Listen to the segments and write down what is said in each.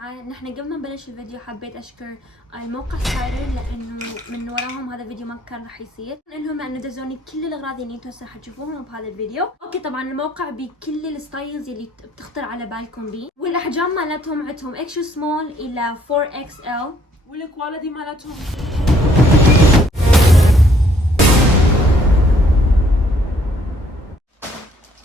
جماعة نحن قبل ما نبلش الفيديو حبيت اشكر الموقع سايرر لانه من وراهم هذا الفيديو ما كان راح يصير، لانهم يعني دزوني كل الاغراض اللي انتم هسه حتشوفوهم بهذا الفيديو. اوكي طبعا الموقع بكل الستايلز اللي بتخطر على بالكم بيه، والاحجام مالتهم عندهم اكسترا سمول الى 4XL، والكواليتي مالتهم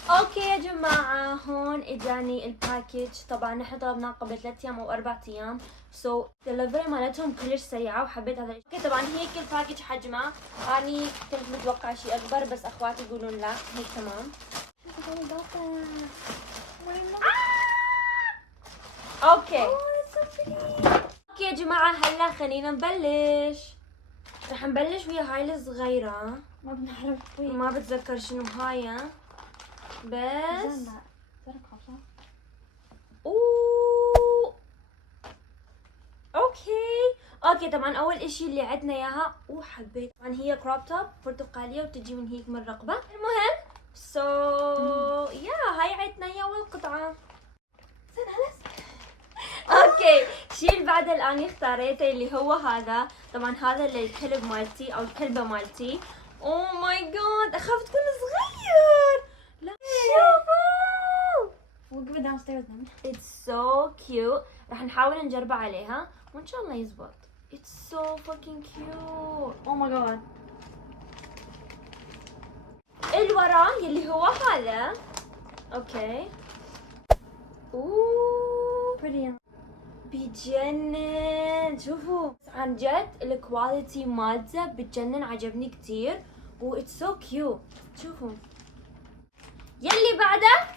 اوكي يا جماعة هون اجاني الباكج. طبعا نحن طلبناه قبل 3 ايام او 4 ايام، سو دليفري مالتهم كلش سريعة وحبيت هذا. اوكي طبعا هيك الباكج حجمه، اني كنت متوقعة شيء اكبر بس اخواتي يقولون لا هيك تمام. اوكي اوكي يا جماعة هلا خلينا نبلش. رح نبلش ويا هاي الصغيرة، ما بنعرف ما بتذكر شنو هاي بس اوه اوكي طبعا اول اشي اللي عندنا اياها وحبيت طبعا هي كروب توب برتقاليه وتجي من هيك من رقبه. المهم يا هاي عندنا اياها والقطعه. اوكي الشيء اللي بعده الان اختاريته اللي هو هذا. طبعا هذا للكلب مالتي او الكلبه مالتي. اوه ماي جاد اخاف تكون صغير. لا شوفوا We'll give it downstairs then. It's so cute. رح نحاول نجربه عليها وان شاء الله يزبط. It's so fucking cute. Oh my god. الورا يلي هو هذا. اوكي. اوه Pretty. بيجنن. شوفوا عن جد الكواليتي مالته بتجنن، عجبني كتير و it's so cute. شوفوا يلي بعده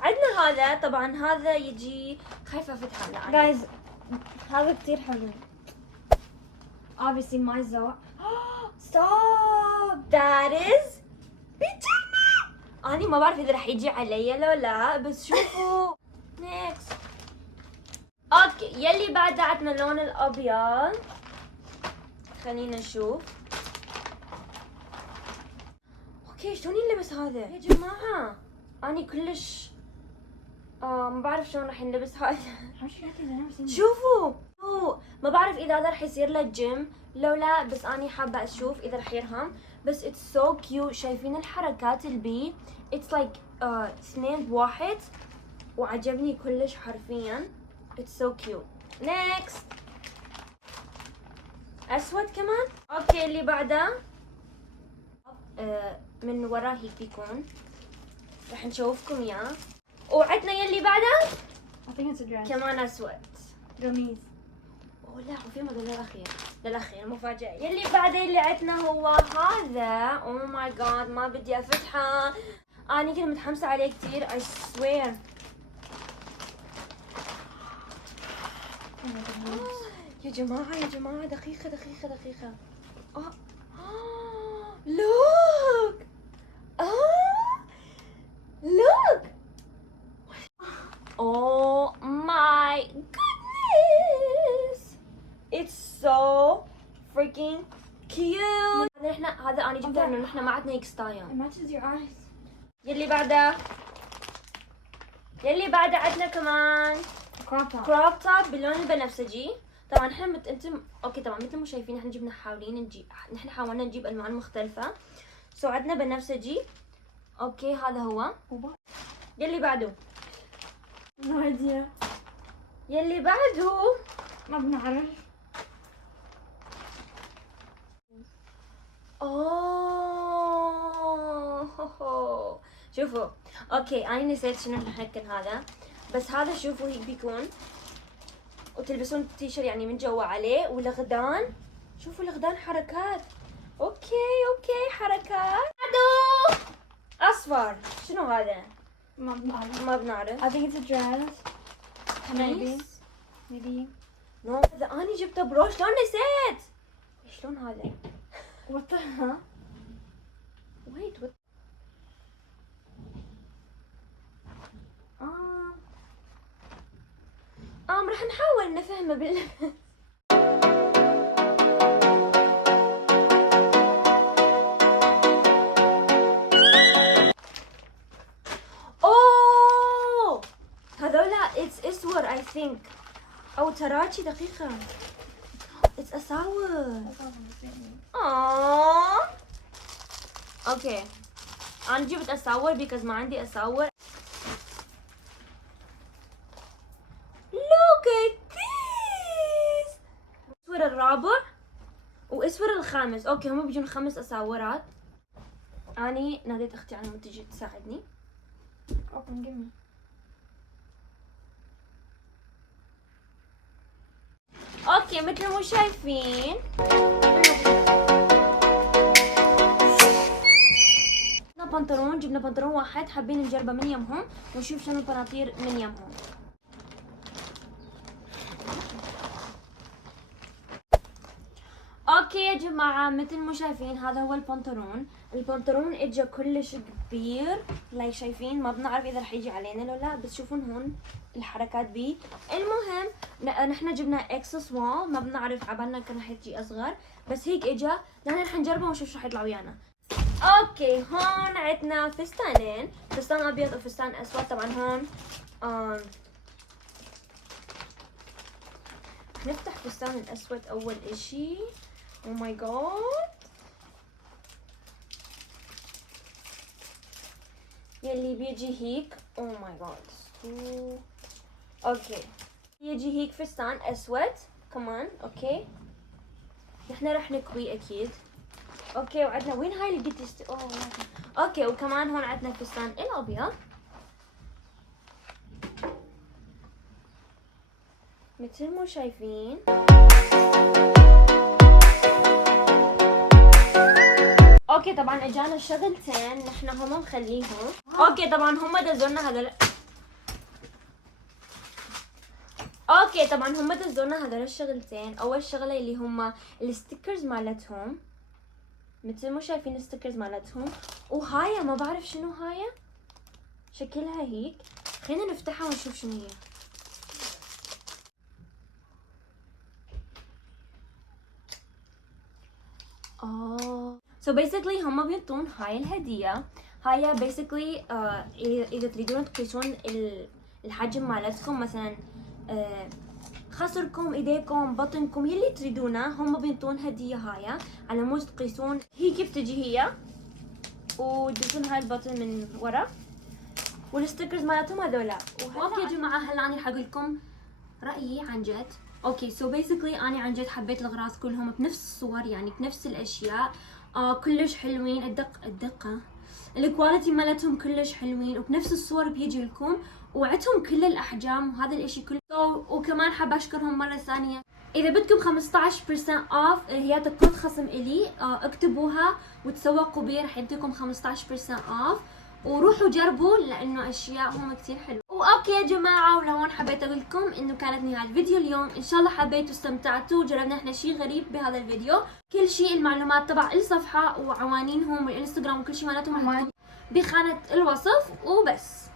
عندنا هذا. طبعا هذا يجي خايفه افتحه. لا Guys, هذا كتير حلو. Obviously my ذوق. stop that is بيجنن. اني ما بعرف اذا رح يجي علي لو لا، بس شوفوا next. اوكي يلي بعده عندنا اللون الابيض. خلينا نشوف. اوكي شلون ينلبس هذا يا جماعه؟ اني كلش ما بعرف شلون رح ينلبس هذا. شوفوا ما بعرف اذا هذا رح يصير له جيم لو لا، بس اني حابه اشوف اذا رح يرهم. بس it's so cute. شايفين الحركات البي؟ it's like اثنين بواحد وعجبني كلش حرفيا. it's so cute. next اسود كمان. اوكي اللي بعده من وراه هيك بيكون. رح نشوفكم اياه. وعندنا يلي بعده I think it's a dress. كمان اسود. Gummies. اوه لا وفي موديل للاخير مفاجأة. يلي بعده اللي عندنا هو هذا. اوه ماي جاد ما بدي افتحه. اني كنت متحمسة عليه كثير I swear. يا جماعة دقيقة. look look. Oh my goodness. It's so freaking cute. هذا انا جبته لانه نحن ما عندنا هيك ستايل. It matches your eyes. يلي بعده عندنا كمان Crop top. كروب توب باللون البنفسجي. طبعا احنا انتم اوكي طبعا مثل ما شايفين احنا جبنا نحن حاولنا نجيب الوان مختلفة. سو عندنا بنفسجي. اوكي هذا هو. يلي بعده No idea. يلي بعده ما بنعرف. اوه شوفوا. اوكي انا نسيت شنو الحكن هذا، بس هذا شوفوا هيك بيكون وتلبسون تيشر يعني من جوا عليه والغدان. شوفوا الغدان حركات. اوكي حركات. بعده اصفر. شنو هذا؟ ما بنعرف. ما بنعرف. I think it's a dress. قميص. Maybe. نو هذا اني جبته برو. شلون نسيت؟ شلون هذا؟ What the hell? wait what رح نحاول نفهمه باللبس. اوه هذولا اتس اسود. think أو تراتشي دقيقة. It's a sour. Aww. Okay. أنا جبت أساور because ما عندي أساور. Look at this. الأسور الرابع وأسور الخامس. أوكي هم بيجون 5 أساورات. أني ناديت أختي على مود تجي تساعدني. Open, give me. أوكي مثل ما شايفين. جبنا بنطلون واحد حابين نجربه من يمهم ونشوف شنو البناطير من يمهم. اوكي يا جماعة مثل ما شايفين هذا هو البنطلون اجى كلش كبير لايك شايفين ما بنعرف اذا رح يجي علينا لو لا بس شوفون هون الحركات بيه. المهم نحن جبنا اكس سمول ما بنعرف عبالنا كان رح يجي اصغر بس هيك اجى نحن رح نجربه ونشوف شو رح يطلع ويانا. اوكي هون عندنا فستانين فستان ابيض وفستان اسود طبعا هون نفتح فستان الاسود اول اشي. او ماي جاد يلي بيجي هيك. او ماي جاد اوكي يجي هيك فستان اسود كمان. اوكي نحن رح نكوي اكيد. اوكي وعندنا وين هاي اللي قلت اوكي وكمان هون عندنا الفستان الابيض مثل ما شايفين. اوكي طبعا اجانا الشغلتين نحن هم مخليهم. اوكي طبعا هم دزولنا هذول. اوكي طبعا هم دزولنا هذول الشغلتين. اول شغله اللي هم الستيكرز مالتهم مثل ما شايفين الستيكرز مالتهم وهاي ما بعرف شنو هاي شكلها هيك. خلينا نفتحها ونشوف شنو هي. So basically هم بينطون هاي الهدية. هاي basically إذا تريدون تقيسون الحجم مالتكم مثلا خصركم ايديكم بطنكم يلي تريدونه هم بينطون هدية هاي على مود تقيسون. هي كيف تجي هي وتدوسون هاي البطن من ورا والستيكرز مالتهم هذولا. اوكي يا جماعة هلا أنا حقول لكم رأيي عن جد. اوكي سو بيسكلي انا عن جد حبيت الاغراض كلهم بنفس الصور يعني بنفس الاشياء. كلش حلوين. الدقة الكواليتي مالتهم كلش حلوين وبنفس الصور بيجي لكم وعندهم كل الاحجام وهذا الاشي كله. وكمان حابة اشكرهم مرة ثانية. اذا بدكم 15% اوف هي كود خصم الي اكتبوها وتسوقوا بيه رح يديكم 15% اوف وروحوا جربوا لانه اشياءهم كتير حلوه. واوكي يا جماعه ولهون حبيت اقول لكم انه كانت نهايه الفيديو اليوم. ان شاء الله حبيتوا واستمتعتوا. جربنا احنا شيء غريب بهذا الفيديو. كل شيء المعلومات تبع الصفحه وعنوانينهم والانستغرام وكل شيء مالتهم بخانه الوصف وبس.